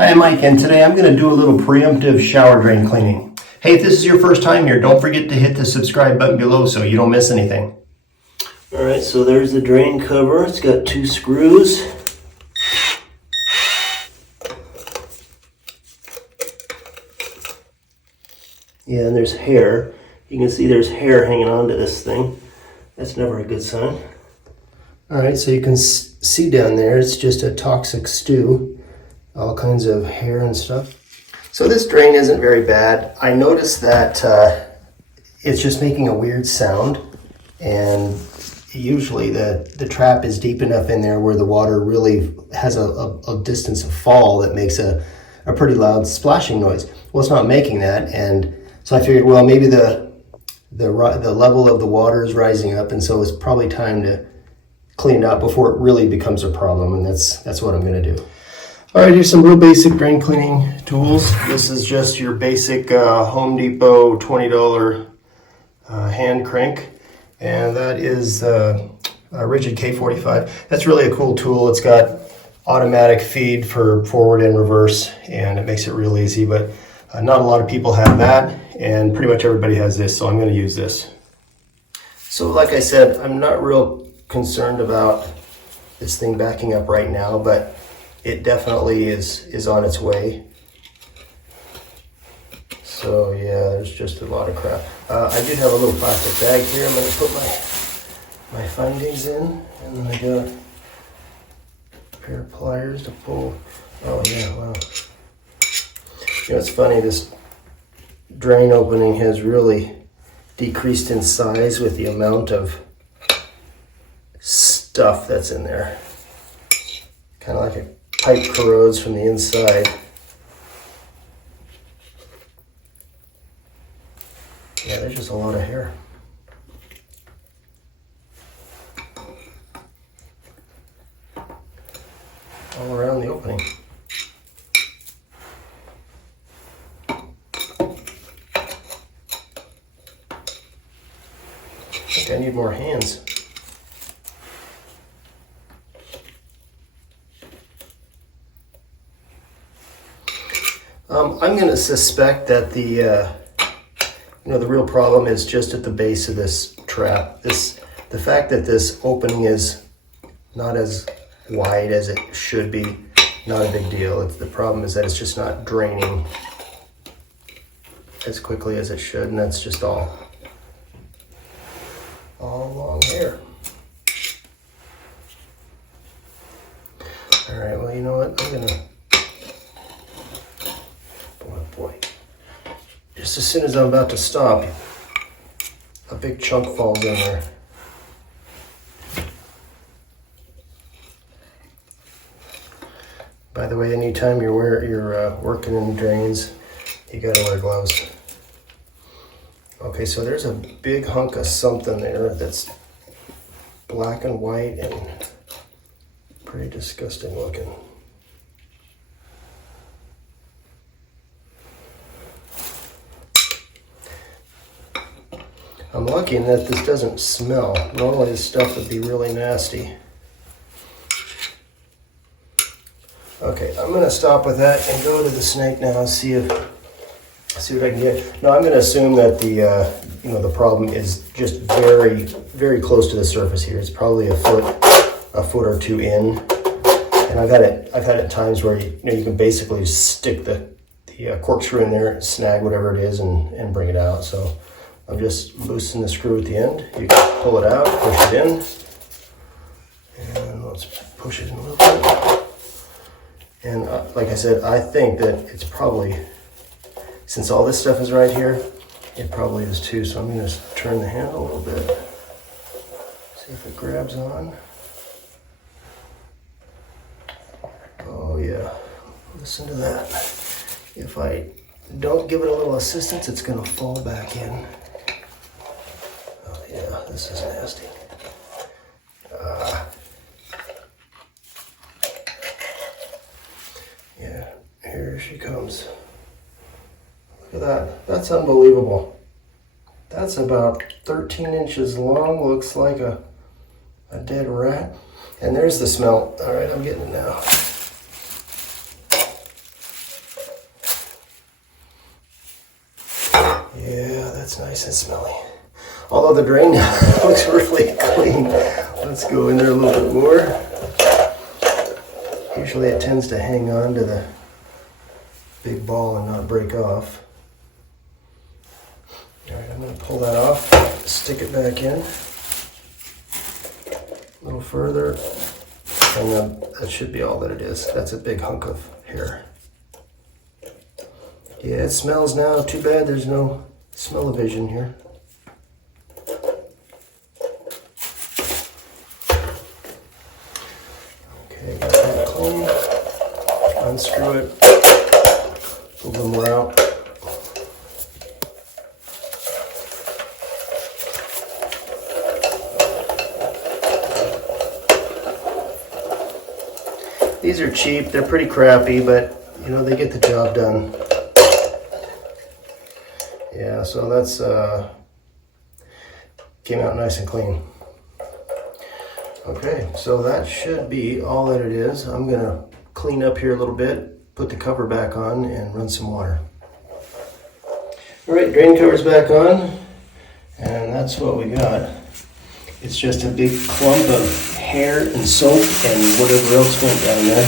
Hi, I'm Mike, and today I'm going to do a little preemptive shower drain cleaning. Hey, if this is your first time here, don't forget to hit the subscribe button below so you don't miss anything. All right, so there's the drain cover. It's got 2 screws. Yeah, and there's hair. You can see there's hair hanging onto this thing. That's never a good sign. All right, so you can see down there, it's just a toxic stew. All kinds of hair and stuff. So this drain isn't very bad. I noticed that it's just making a weird sound, and usually the trap is deep enough in there where the water really has a distance of fall that makes a pretty loud splashing noise. Well, it's not making that, and so I figured, well, maybe the level of the water is rising up, and so it's probably time to clean it out before it really becomes a problem, and that's what I'm going to do. All right, here's some real basic drain cleaning tools. This is just your basic Home Depot $20 hand crank, and that is a rigid K45. That's really a cool tool. It's got automatic feed for forward and reverse, and it makes it real easy, but not a lot of people have that, and pretty much everybody has this, so I'm going to use this. So like I said, I'm not real concerned about this thing backing up right now, but it definitely is on its way. So yeah, there's just a lot of crap. I do have a little plastic bag here. I'm going to put my findings in, and then I got a pair of pliers to pull. Oh yeah, wow. You know, it's funny, this drain opening has really decreased in size with the amount of stuff that's in there. Kind of like a pipe corrodes from the inside. Yeah, there's just a lot of hair. All around the opening. I think I need more hands. I'm going to suspect that the real problem is just at the base of this trap. The fact that this opening is not as wide as it should be, not a big deal. The problem is that it's just not draining as quickly as it should, and that's just all long hair. All right, well, you know what? I'm gonna. Boy. Just as soon as I'm about to stop, a big chunk falls in there. By the way, anytime you're working in drains, you gotta wear gloves. Okay, so there's a big hunk of something there that's black and white and pretty disgusting looking. I'm lucky in that this doesn't smell. Normally this stuff would be really nasty. Okay, I'm going to stop with that and go to the snake now and see what I can get. Now I'm going to assume that the problem is just very, very close to the surface here. It's probably a foot or two in. And I've had it times where you can basically stick the corkscrew in there, snag whatever it is, and bring it out. So I'm just loosening the screw at the end. You can pull it out, push it in, and let's push it in a little bit. And like I said, I think that it's probably, since all this stuff is right here, it probably is too. So I'm going to turn the handle a little bit, see if it grabs on. Oh yeah, listen to that. If I don't give it a little assistance, it's going to fall back in. Yeah, this is nasty. Yeah, here she comes. Look at that. That's unbelievable. That's about 13 inches long. Looks like a dead rat. And there's the smell. All right, I'm getting it now. nice and smelly. Although the drain looks really clean. Let's go in there a little bit more. Usually it tends to hang on to the big ball and not break off. All right, I'm going to pull that off, stick it back in a little further, and then that should be all that it is. That's a big hunk of hair. Yeah, it smells now. Too bad there's no smell-o-vision here. Okay, got that clean. Unscrew it. Pull them more out. These are cheap. They're pretty crappy, but you know, they get the job done. Yeah, so that's came out nice and clean. Okay, so that should be all that it is. I'm gonna clean up here a little bit, put the cover back on, and run some water. All right, drain cover's back on, and that's what we got. It's just a big clump of hair and soap and whatever else went down there.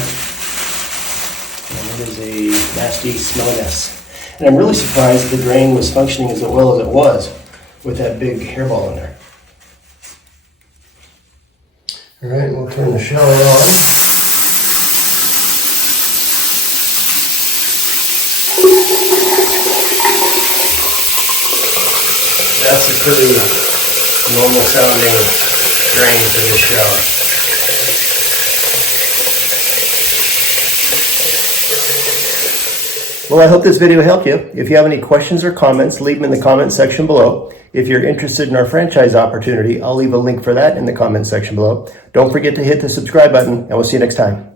And it is a nasty, smelly mess. And I'm really surprised the drain was functioning as well as it was with that big hairball in there. All right, we'll turn the shower on. That's a pretty normal sounding drain for this shower. Well, I hope this video helped you. If you have any questions or comments, leave them in the comment section below. If you're interested in our franchise opportunity, I'll leave a link for that in the comment section below. Don't forget to hit the subscribe button, and we'll see you next time.